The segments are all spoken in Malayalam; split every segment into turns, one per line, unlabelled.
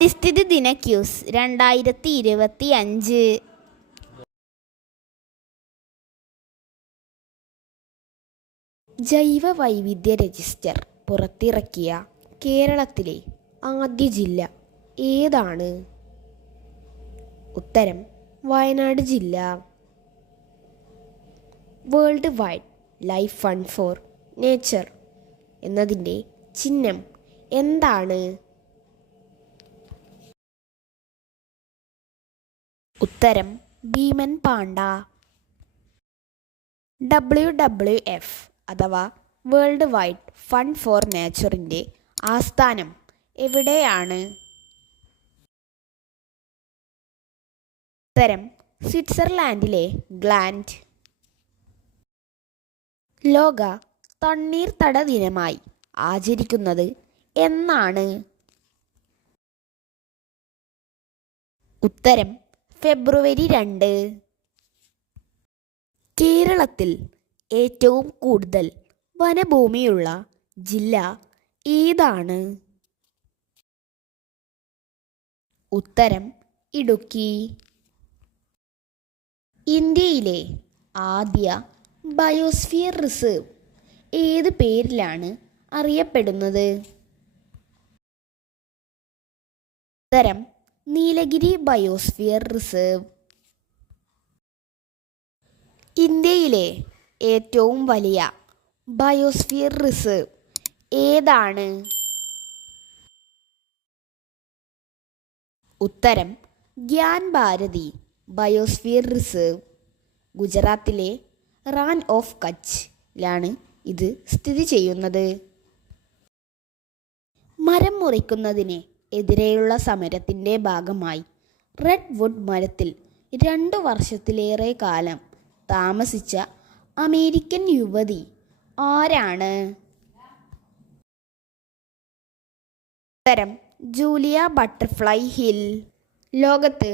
പരിസ്ഥിതി ദിന ക്യൂസ് രണ്ടായിരത്തി ഇരുപത്തി അഞ്ച് ജൈവ വൈവിധ്യ രജിസ്റ്റർ പുറത്തിറക്കിയ കേരളത്തിലെ ആദ്യ ജില്ല ഏതാണ്? ഉത്തരം വയനാട് ജില്ല. World wildlife fund for nature എന്നതിന്റെ ചിഹ്നം എന്താണ്? ഉത്തരം ഭീമൻ പാണ്ട ഡബ്ല്യു ഡബ്ല്യു എഫ് അഥവാ വേൾഡ് വൈഡ് ഫണ്ട് ഫോർ നേച്ചറിന്റെ ആസ്ഥാനം എവിടെയാണ്? ഉത്തരം സ്വിറ്റ്സർലാൻഡിലെ ഗ്ലാൻഡ്. ലോക തണ്ണീർത്തട ദിനമായി ആചരിക്കുന്നത് എന്നാണ്. ഉത്തരം ഫെബ്രുവരി രണ്ട്. കേരളത്തിൽ ഏറ്റവും കൂടുതൽ വനഭൂമിയുള്ള ജില്ല ഏതാണ്? ഉത്തരം ഇടുക്കി. ഇന്ത്യയിലെ ആദ്യ ബയോസ്ഫിയർ റിസർവ് ഏത് പേരിലാണ് അറിയപ്പെടുന്നത്? ഉത്തരം നീലഗിരി ബയോസ്ഫിയർ റിസർവ്. ഇന്ത്യയിലെ ഏറ്റവും വലിയ ബയോസ്ഫിയർ റിസർവ് ഏതാണ്? ഉത്തരം ഗ്യാൻ ഭാരതി ബയോസ്ഫിയർ റിസർവ്. ഗുജറാത്തിലെ റാൻ ഓഫ് കച്ചിലാണ് ഇത് സ്ഥിതി ചെയ്യുന്നത്. മരം മുറിക്കുന്നതിന് എതിരെയുള്ള സമരത്തിന്റെ ഭാഗമായി. റെഡ് വുഡ് മരത്തിൽ രണ്ടു വർഷത്തിലേറെ കാലം താമസിച്ച അമേരിക്കൻ യുവതി ആരാണ്? ഉത്തരം ജൂലിയ ബട്ടർഫ്ലൈ ഹിൽ. ലോകത്ത്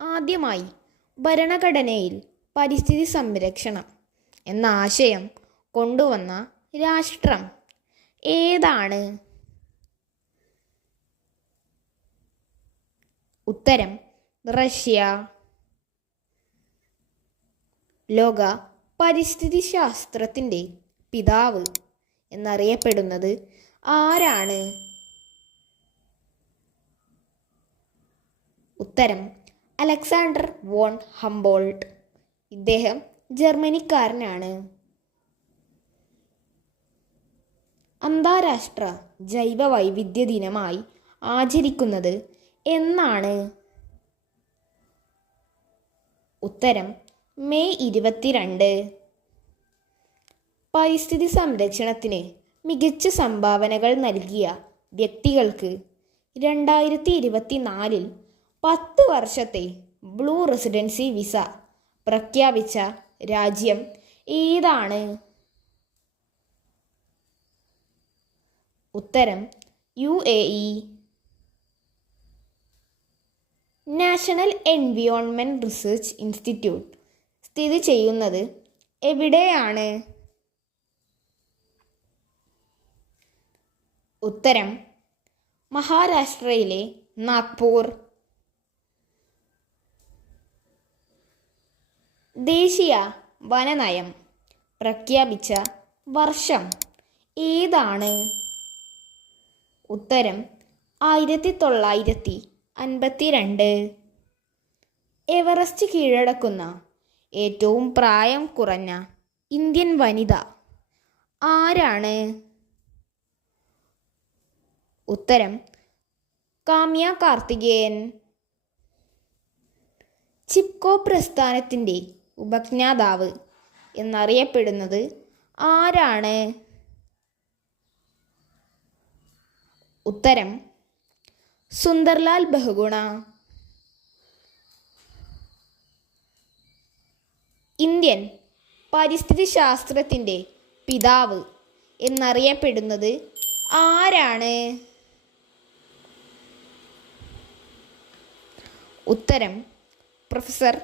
ആദ്യമായി ഭരണഘടനയിൽ പരിസ്ഥിതി സംരക്ഷണം എന്ന ആശയം കൊണ്ടുവന്ന രാഷ്ട്രം ഏതാണ്? ഉത്തരം റഷ്യ. ലോക പരിസ്ഥിതി ശാസ്ത്രത്തിന്റെ പിതാവ് എന്നറിയപ്പെടുന്നത് ആരാണ്? ഉത്തരം അലക്സാണ്ടർ വോൺ ഹംബോൾട്ട്. ഇദ്ദേഹം ജർമ്മനിക്കാരനാണ്. അന്താരാഷ്ട്ര ജൈവ വൈവിധ്യ ദിനമായി ആചരിക്കുന്നത് എന്നാണ്? ഉത്തരം മെയ് ഇരുപത്തിരണ്ട്. പരിസ്ഥിതി സംരക്ഷണത്തിന് മികച്ച സംഭാവനകൾ നൽകിയ വ്യക്തികൾക്ക് രണ്ടായിരത്തി ഇരുപത്തിനാലിൽ പത്ത് വർഷത്തെ ബ്ലൂ റെസിഡൻസി വിസ പ്രഖ്യാപിച്ച രാജ്യം ഏതാണ്? ഉത്തരം U A E. National environment research institute സ്ഥിതി ചെയ്യുന്നത് എവിടെയാണ്? ഉത്തരം മഹാരാഷ്ട്രയിലെ നാഗ്പൂർ. ദേശീയ വനനയം പ്രഖ്യാപിച്ച വർഷം ഏതാണ്? ഉത്തരം ആയിരത്തി തൊള്ളായിരത്തി അൻപത്തിരണ്ട്. എവറസ്റ്റ് കീഴടക്കുന്ന ഏറ്റവും പ്രായം കുറഞ്ഞ ഇന്ത്യൻ വനിത ആരാണ്? ഉത്തരം കാമ്യ കാർത്തികേയൻ. ചിപ്കോ പ്രസ്ഥാനത്തിന്റെ ഉപജ്ഞാതാവ് എന്നറിയപ്പെടുന്നത് ആരാണ്? ഉത്തരം സുന്ദർലാൽ ബഹുഗുണ. ഇന്ത്യൻ പരിസ്ഥിതി ശാസ്ത്രത്തിന്റെ പിതാവ് എന്നറിയപ്പെടുന്നത് ആരാണ്? ഉത്തരം പ്രൊഫസർ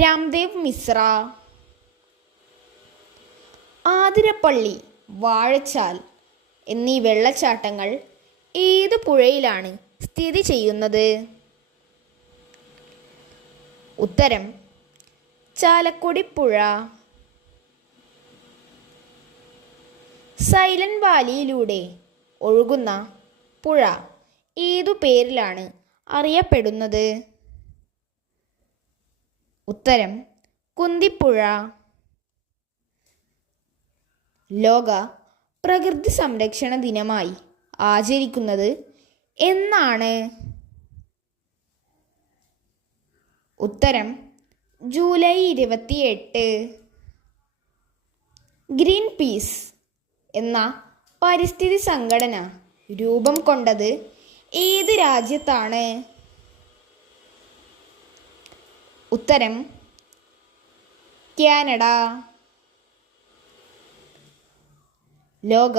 രാംദേവ് മിശ്ര. ആതിരപ്പള്ളി വാഴച്ചാൽ എന്നീ വെള്ളച്ചാട്ടങ്ങൾ ഏത് പുഴയിലാണ് സ്ഥിതി ചെയ്യുന്നത്? ഉത്തരം ചാലക്കുടി പുഴ സൈലന്റ് വാലിയിലൂടെ ഒഴുകുന്ന പുഴ ഏതു പേരിലാണ് അറിയപ്പെടുന്നത്? ഉത്തരം കുന്തിപ്പുഴ. ലോക പ്രകൃതി സംരക്ഷണ ദിനമായി ആചരിക്കുന്നത് എന്നാണ് ഉത്തരം ജൂലൈ ഇരുപത്തിയെട്ട്. ഗ്രീൻ പീസ് എന്ന പരിസ്ഥിതി സംഘടന രൂപം കൊണ്ടത് ഏത് രാജ്യത്താണ്? ഉത്തരം കാനഡ. ലോക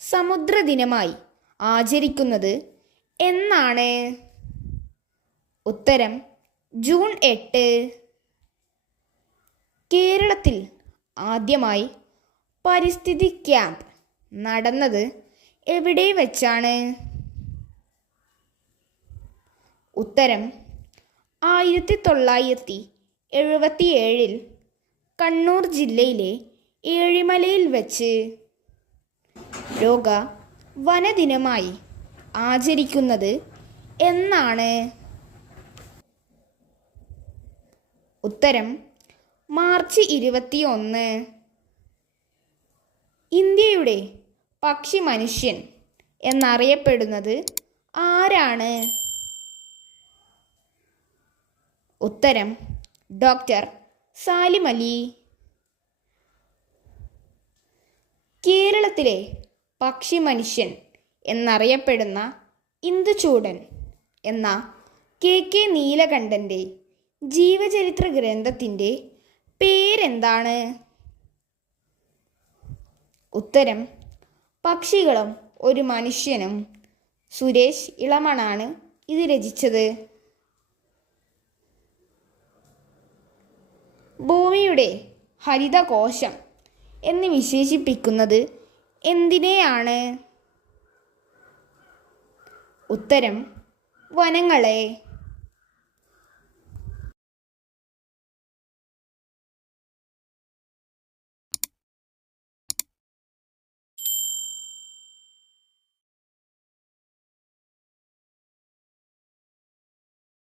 സമുദ്ര ദിനമായി ആചരിക്കുന്നത് എന്നാണ് ഉത്തരം ജൂൺ എട്ട്. കേരളത്തിൽ ആദ്യമായി പരിസ്ഥിതി ക്യാമ്പ് നടന്നത് എവിടെ വെച്ചാണ്? ഉത്തരം ആയിരത്തി തൊള്ളായിരത്തി എഴുപത്തി ഏഴിൽ കണ്ണൂർ ജില്ലയിലെ ഏഴിമലയിൽ വെച്ച്. ലോക വനദിനമായി ആചരിക്കുന്നത് എന്നാണ്. ഉത്തരം മാർച്ച് ഇരുപത്തി ഒന്ന് ഇന്ത്യയുടെ പക്ഷി മനുഷ്യൻ എന്നറിയപ്പെടുന്നത് ആരാണ്? ഉത്തരം ഡോക്ടർ സാലിം അലി. കേരളത്തിലെ പക്ഷി മനുഷ്യൻ എന്നറിയപ്പെടുന്ന ഇന്ദുചൂടൻ എന്ന കെ കെ നീലകണ്ഠന്റെ ജീവചരിത്ര ഗ്രന്ഥത്തിന്റെ പേരെന്താണ്? ഉത്തരം പക്ഷികളും ഒരു മനുഷ്യനും. സുരേഷ് ഇളമണാണ് ഇത് രചിച്ചത്. ഭൂമിയുടെ ഹരിതകോശം എന്ന് വിശേഷിപ്പിക്കുന്നത് എന്തിനെയാണ്? ഉത്തരം വനങ്ങളെ.